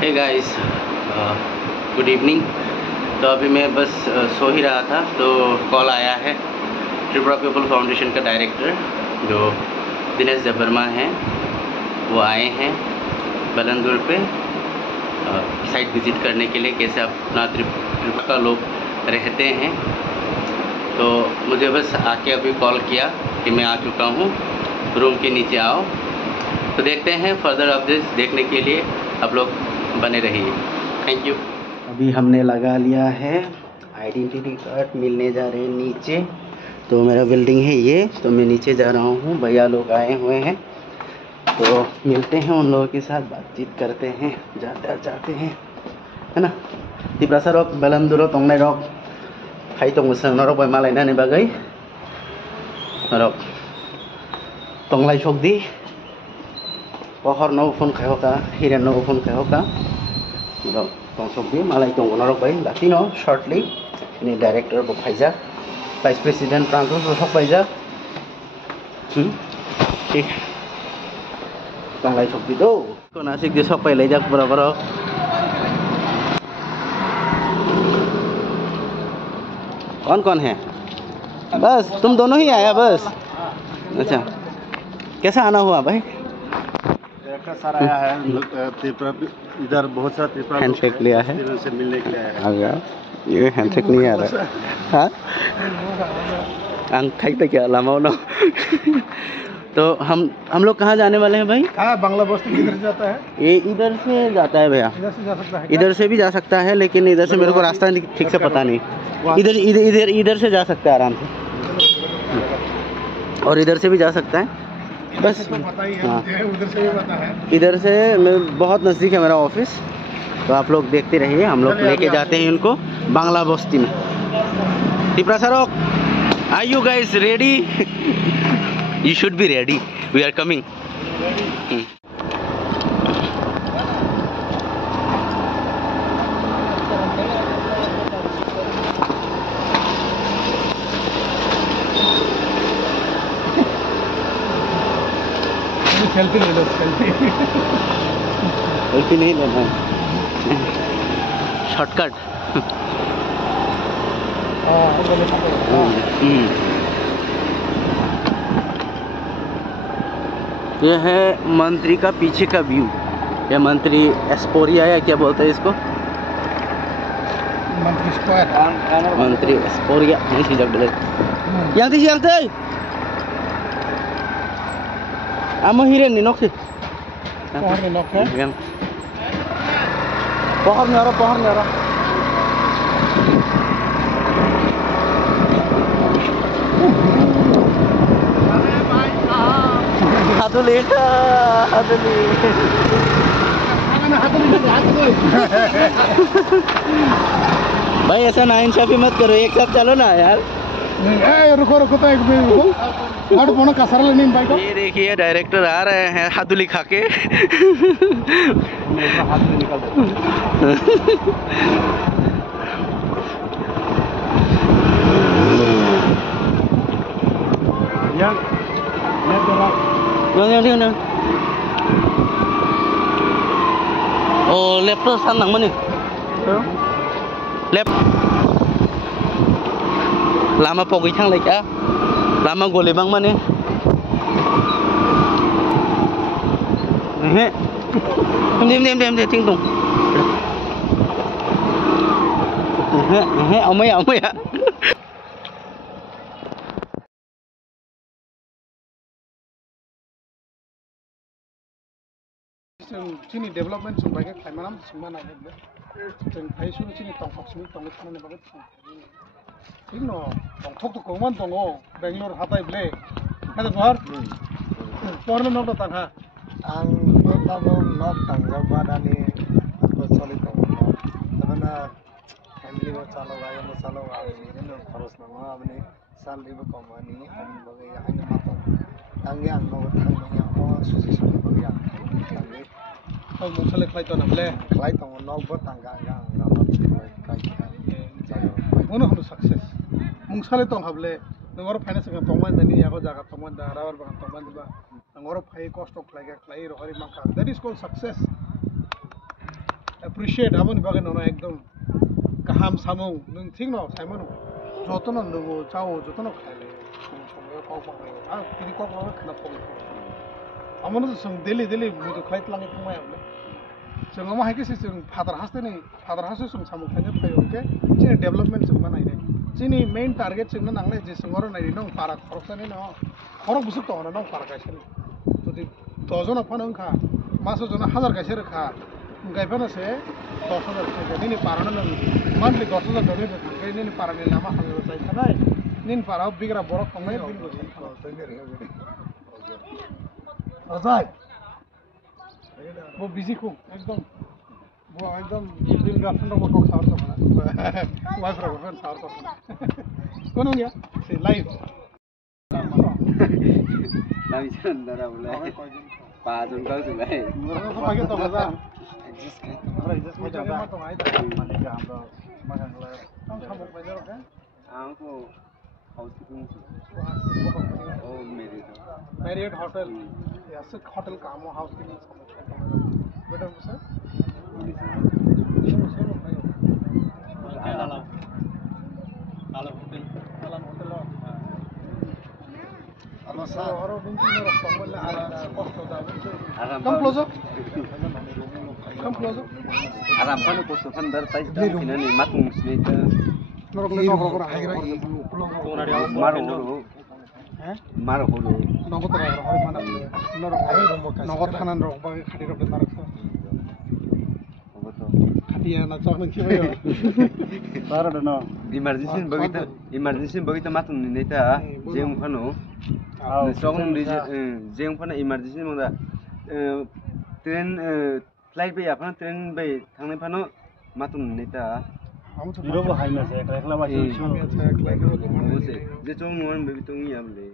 Hey guys, good evening. तो अभी मैं बस सो ही रहा था तो कॉल आया है। त्रिपुरा पीपल फाउंडेशन का डायरेक्टर जो दिनेश जबर्मा हैं वो आए हैं बलंदुर पे साइट विज़िट करने के लिए, कैसे अपना त्रिपुरा का लोग रहते हैं। तो मुझे बस आके अभी कॉल किया कि मैं आ चुका हूँ, रूम के नीचे आओ। तो देखते हैं फर्दर अपडेट्स देखने के लिए आप लोग बने रहिए। Thank you. अभी हमने लगा लिया है आइडेंटिटी कार्ड, मिलने जा रहे हैं नीचे। तो मेरा बिल्डिंग है ये, तो मैं नीचे जा रहा हूँ। भैया लोग आए हुए हैं तो मिलते हैं, उन लोगों के साथ बातचीत करते हैं, जाते हैं, है ना। तिप्रासा रक बेलामदुरो तंगनाय रक खाई तंगसं नरक बाय मालायनानै बागै रक तंगलाय सकदी पहर नौ फोन खायका हिरेन नौ फोन खायका रक तंसकदी मालाय तंग नरक बाय लातिनो शॉर्टली ini डायरेक्टर बो फाइजा वाइस प्रेसिडेंट प्रांतो सब फाइजा ठीक तंगलाय सकदी दो को नासिक दे सब पहले जाक बराबर। कौन कौन है? बस तुम दोनों ही आया बस? अच्छा, कैसा आना हुआ भाई? सर आया है इधर बहुत सारा त्रिपुरा हैंडशेक लिया है, से मिलने के लिए आया है। ये हैंडशेक नहीं आ रहा हाँ अंग खाई क्या लामा ना। तो हम लोग कहाँ जाने वाले हैं भाई? बांग्ला बस्ती किधर जाता है? ये इधर से जाता है भैया, इधर से जा सकता है, इधर से भी जा सकता है, लेकिन इधर से मेरे को रास्ता ठीक से पता नहीं। इधर से जा सकता है आराम से, और इधर से भी जा सकता है बस। तो पता ही है, हाँ, उधर से भी पता है। इधर से बहुत नज़दीक है मेरा ऑफिस। तो आप लोग देखते रहिए, हम लोग लेके जाते हैं उनको बांग्ला बस्ती में। तिप्रा सरक, are you guys ready? You should be ready. We are coming. Selfie ले लो, सेल्फी। सेल्फी नहीं लेना है, शॉर्टकट। ये है मंत्री का पीछे का व्यू। ये मंत्री एस्पोरिया या क्या बोलते हैं इसको? मंत्री स्क्वायर, मंत्री एस्पोरिया नहीं सी जग डले yang teh amo hiren ni nok sih pohon ni nok है pohon ni orang हाथुली भाई ऐसा नाइंसाफी मत करो, एक साथ चलो ना यार। रुको तो एक मिनट। ये देखिए डायरेक्टर आ रहे हैं हाथुली खा के। Oh, laptop sanang mana? Lap. Lama pogi thang lagi ah. Lama gole bang mana? Diam, ting tung. Omay ya. Sini development sebagai kaimanam semana ada. Saya suruh sini tongkok sini tongkok mana bagus. Ini no tongkok tu kauman tongo Bangalore hatai ble. Ada tuar. Tuarnya nok datang ha. Ang pertama nok tanggal badani bersolid tongo. Karena family macalo ini harus nama abni salary berkomani kami bagai hanya mata. Angge ang nok tangnya oh susi bagai ang. Ang mungkin lekላይ to namle lekলাই to nok bo tangga ono hono success mungsale to hable ngoro finance ka tongman dani yago jaga tongman da rawar ba tongman ba ngoro phai cost of like rohari maka, that is called success. appreciate abon bagai nono ekdom kaham samung nung thing no saimon jotono nugo chao jotono khaile somyo kok bagai a tini kok bagai khana poi amon sung daily mu to khlait langi thumai amle sung ama haike sung father haste sung samung khane phayo ke chini development sung banai re chini main target sung nangle je sungoro nai nong para khoroksani no khorok busuk to nong para kaisani যদি 10 ফানং খা মাসো জন 1000 কাইসের খা গাইফানা সে 10000 টাকা নিনি পারানো না monthly 10000 dollar গাই নিনি পারানি লামা হাজার চাই খানাই নিন পারাও বিগরা বড় কমে বিল বসে আজাই वो बिजी खूब एकदम वो एकदम दिन गर्लफ्रेंड को टॉक सावर करना वाइफ रो फ्रेंड सावर करना कौन हो गया से live Tapi sebentar boleh. Pak Jungkau sudah. Mereka kok pakai tong aja. Adjust kan. Adjust macam apa tong aja. Mana ke আমরা makan lah. Kamu kamu belajar kan? Aku housekeeping. Oh, Marriott hotel. Ya, sek hotel kamu housekeeping sama. Betul sir? Alam hotel. Alam hotel. Come closer. Come closer. Aram kan posto kan dar tais dar kinani matung snita. Maro holo. Nogot ra hoi mana. Nogot khanan rok bagi khati rok narak sa. Khatiya na chak nang chibayo. Sara dana. Emergency bagita matung nita jeng phano. Song jeng phana emergency mangda train flight bay apana train bay thangnai phano matung nita Irobo haina se ekla ba se je je chong mon be tong yam le